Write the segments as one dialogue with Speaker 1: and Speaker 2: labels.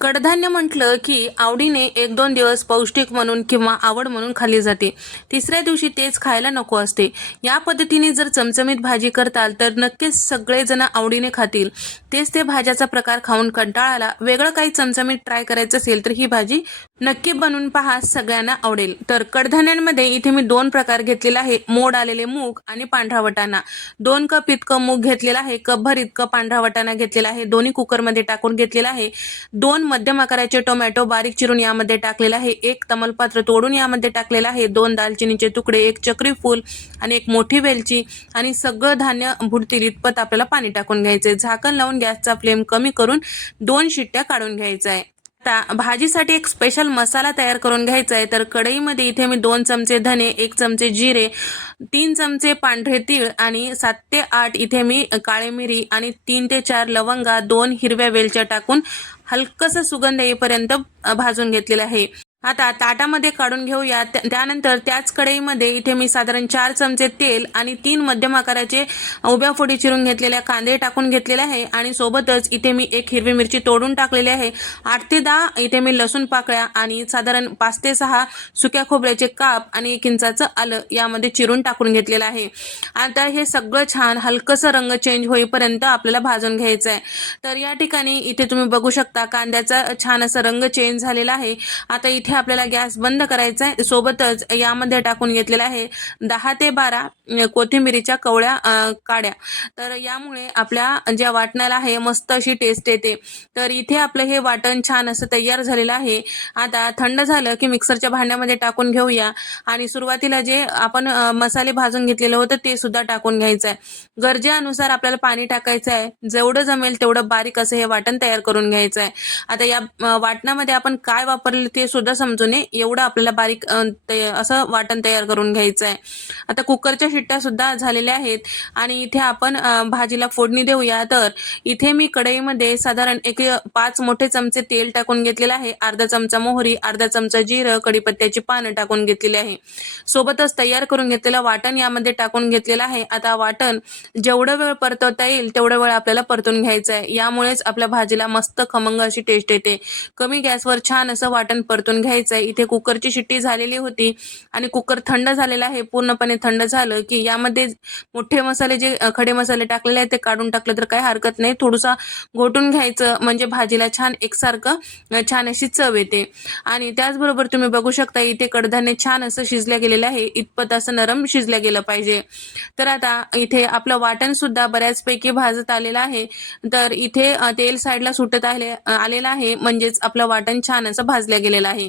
Speaker 1: कडधान्य म्हटलं की आवडीने एक दोन दिवस पौष्टिक म्हणून किंवा आवड म्हणून खाल्ली जाते. तिसऱ्या दिवशी तेच खायला नको असते. या पद्धतीने जर चमचमीत भाजी करताल तर नक्कीच सगळेजण आवडीने खातील. तेच ते भाज्याचा प्रकार खाऊन कंटाळाला वेगळं काही चमचमीत ट्राय करायचं असेल तर ही भाजी नक्की बनवून पहा सगळ्यांना आवडेल. तर कडधान्यांमध्ये इथे मी दोन प्रकार घेतलेला आहे. मोड आलेले मूग आणि पांढरा वटाणा. दोन कप इतकं मूग घेतलेलं आहे. कपभर इतकं पांढरा वटाणा घेतलेला आहे. दोन्ही कुकरमध्ये टाकून घेतलेला आहे. दोन मध्यम आकाराचे टोमॅटो बारीक चिरून यामध्ये टाकलेला आहे. एक तमलपत्र तोडून यामध्ये टाकलेला आहे. दोन दालचिनीचे तुकडे एक चक्री फूल आणि एक मोठी वेलची आणि सगळं धान्य भुडतील इतपत आपल्याला पाणी टाकून घ्यायचंय. झाकण लावून गॅसचा फ्लेम कमी करून दोन शिट्ट्या काढून घ्यायचा आहे. आता भाजीसाठी एक स्पेशल मसाला तयार करून घ्यायचा आहे. तर कढईमध्ये इथे मी दोन चमचे धने एक चमचे जिरे तीन चमचे पांढरे तीळ आणि सात ते आठ इथे मी काळे मिरी आणि तीन ते चार लवंगा दोन हिरव्या वेलच्या टाकून हलकंसं सुगंध येईपर्यंत भाजून घेतलेलं आहे. आता ताटामध्ये काढून घेऊया. त्या- त्यानंतर त्याच कढईमध्ये इथे मी साधारण चार चमचे तेल आणि तीन मध्यम आकाराचे उभ्या फोडी चिरून घेतलेल्या कांदे टाकून घेतलेले आहे. आणि सोबतच इथे मी एक हिरवी मिरची तोडून टाकलेली आहे. आठ ते दहा इथे मी लसूण पाकळ्या आणि साधारण पाच ते सहा सुक्या खोबऱ्याचे काप आणि एक इंचाचं आलं यामध्ये चिरून टाकून घेतलेलं आहे. आता हे सगळं छान हलकंसं रंग चेंज होईपर्यंत आपल्याला भाजून घ्यायचं आहे तर या ठिकाणी इथे तुम्ही बघू शकता कांद्याचा छान असा रंग चेंज झालेला आहे. आता इथे आपल्याला गॅस बंद करायचा आहे सोबतच यामध्ये टाकून घेतलेला आहे दहा ते बारा कोथिंबिरीच्या कवळ्या काड्या. तर यामुळे आपल्या ज्या वाटणाला आहे मस्त अशी टेस्ट येते. तर इथे आपलं हे वाटण छान असं तयार झालेलं आहे. आता थंड झालं की मिक्सरच्या भांड्यामध्ये टाकून घेऊया. आणि सुरुवातीला जे आपण मसाले भाजून घेतलेलं होतं ते सुद्धा टाकून घ्यायचं आहे गरजेनुसार आपल्याला पाणी टाकायचं आहे जेवढं जमेल तेवढं बारीक असं हे वाटण तयार करून घ्यायचं आहे आता या वाटणामध्ये आपण काय वापरले ते सुद्धा समजू नये एवढं आपल्याला बारीक असं वाटण तयार करून घ्यायचं आहे आता कुकरच्या शिट्ट्या सुद्धा झालेल्या आहेत आणि इथे आपण भाजीला फोडणी देऊया. तर इथे मी कढईमध्ये साधारण एक पाच मोठे चमचे तेल टाकून घेतलेलं आहे. अर्धा चमचा मोहरी अर्धा चमचा जिरं कडीपत्त्याची पानं टाकून घेतलेली आहे. सोबतच तयार करून घेतलेलं वाटण यामध्ये टाकून घेतलेलं आहे. आता वाटण जेवढं वेळ परतवता येईल तेवढं वेळ आपल्याला परतून घ्यायचं आहे यामुळेच आपल्या भाजीला मस्त खमंग अशी टेस्ट येते. कमी गॅसवर छान असं वाटण परतून घ्यायचं. आहे इथे कुकरची शिट्टी झालेली होती आणि कुकर थंड झालेला आहे. पूर्णपणे थंड झालं की यामध्ये मोठे मसाले जे खडे मसाले टाकलेले आहेत ते काढून टाकलं तर काही हरकत नाही. थोडंसं घोटून घ्यायचं म्हणजे भाजीला छान एकसारखं छान अशी चव येते. आणि त्याचबरोबर तुम्ही बघू शकता इथे कडधान्य छान असं शिजल्या गेलेलं आहे. इतपत असं नरम शिजल्या गेलं पाहिजे. तर आता इथे आपलं वाटण सुद्धा बऱ्याचपैकी भाजत आलेलं आहे. तर इथे तेल साईडला सुटत आले आलेलं आहे. म्हणजेच आपलं वाटण छान असं भाजल्या गेलेलं आहे.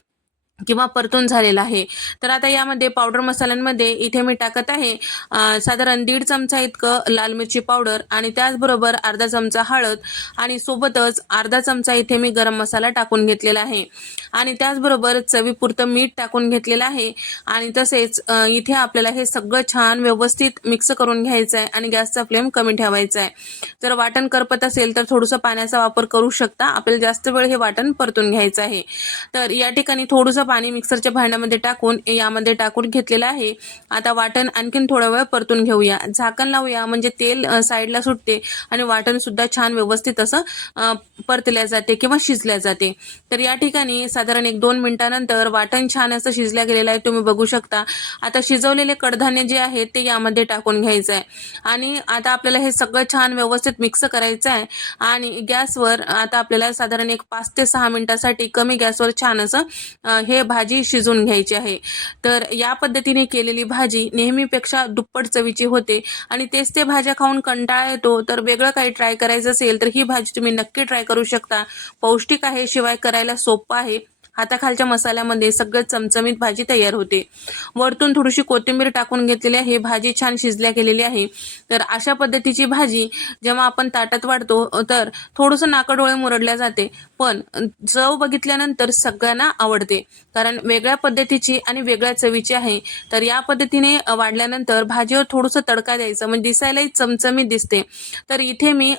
Speaker 1: किंवा परतून झालेला आहे. तर आता यामध्ये पावडर मसाल्यांमध्ये इथे मी टाकत आहे साधारण दीड चमचा इतकं लाल मिरची पावडर आणि त्याचबरोबर अर्धा चमचा हळद आणि सोबतच अर्धा चमचा इथे मी गरम मसाला टाकून घेतलेला आहे. आणि त्याचबरोबर चवीपुरतं मीठ टाकून घेतलेलं आहे आणि तसेच इथे आपल्याला हे सगळं छान व्यवस्थित मिक्स करून घ्यायचं आहे आणि गॅसचा फ्लेम कमी ठेवायचा आहे जर वाटण करपत असेल तर थोडंसं पाण्याचा वापर करू शकता आपल्याला जास्त वेळ हे वाटण परतून घ्यायचं आहे. तर या ठिकाणी थोडंसं पाणी मिक्सरच्या भांड्यामध्ये टाकून यामध्ये टाकून घेतलेलं आहे. आता वाटण आणखीन थोडा वेळ परतून घेऊया. झाकण लावूया म्हणजे तेल साईडला सुटते आणि वाटण सुद्धा छान व्यवस्थित असं परतल्या जाते किंवा शिजल्या जाते. तर या ठिकाणी साधारण एक दोन मिनिटानंतर वाटण छान असं शिजल्या गेलेलं आहे तुम्ही बघू शकता. आता शिजवलेले कडधान्य जे आहे ते यामध्ये टाकून घ्यायचं आहे. आणि आता आपल्याला हे सगळं छान व्यवस्थित मिक्स करायचं आहे आणि गॅसवर आता आपल्याला साधारण एक पाच ते सहा मिनिटासाठी कमी गॅसवर छान असं हे भाजी शिजवून घ्यायची आहे. तर या पद्धतीने केलेली भाजी नेहमीपेक्षा दुप्पट चवीची होते आणि तेच ते भाज्या खाऊन कंटाळा येतो. तर वेगळं काही ट्राय करायचं असेल तर ही भाजी तुम्ही नक्की ट्राय करू शकता. पौष्टिक आहे शिवाय करायला सोपं आहे. हाताखालच्या मसाल्यामध्ये सगळं चमचमीत भाजी तयार होते. वरतून थोडीशी कोथिंबीर टाकून घेतलेली आहे. भाजी छान शिजल्या गेलेली आहे. तर अशा पद्धतीची भाजी जेव्हा आपण ताटात वाढतो तर थोडंसं नाकडोळे मुरडल्या जाते. पण चव बघितल्यानंतर सगळ्यांना आवडते. कारण वेगळ्या पद्धतीची आणि वेगळ्या चवीची आहे. तर या पद्धतीने वाढल्यानंतर भाजीवर थोडंसं तडका द्यायचं. म्हणजे दिसायलाही चमचमीत दिसते. तर इथे मी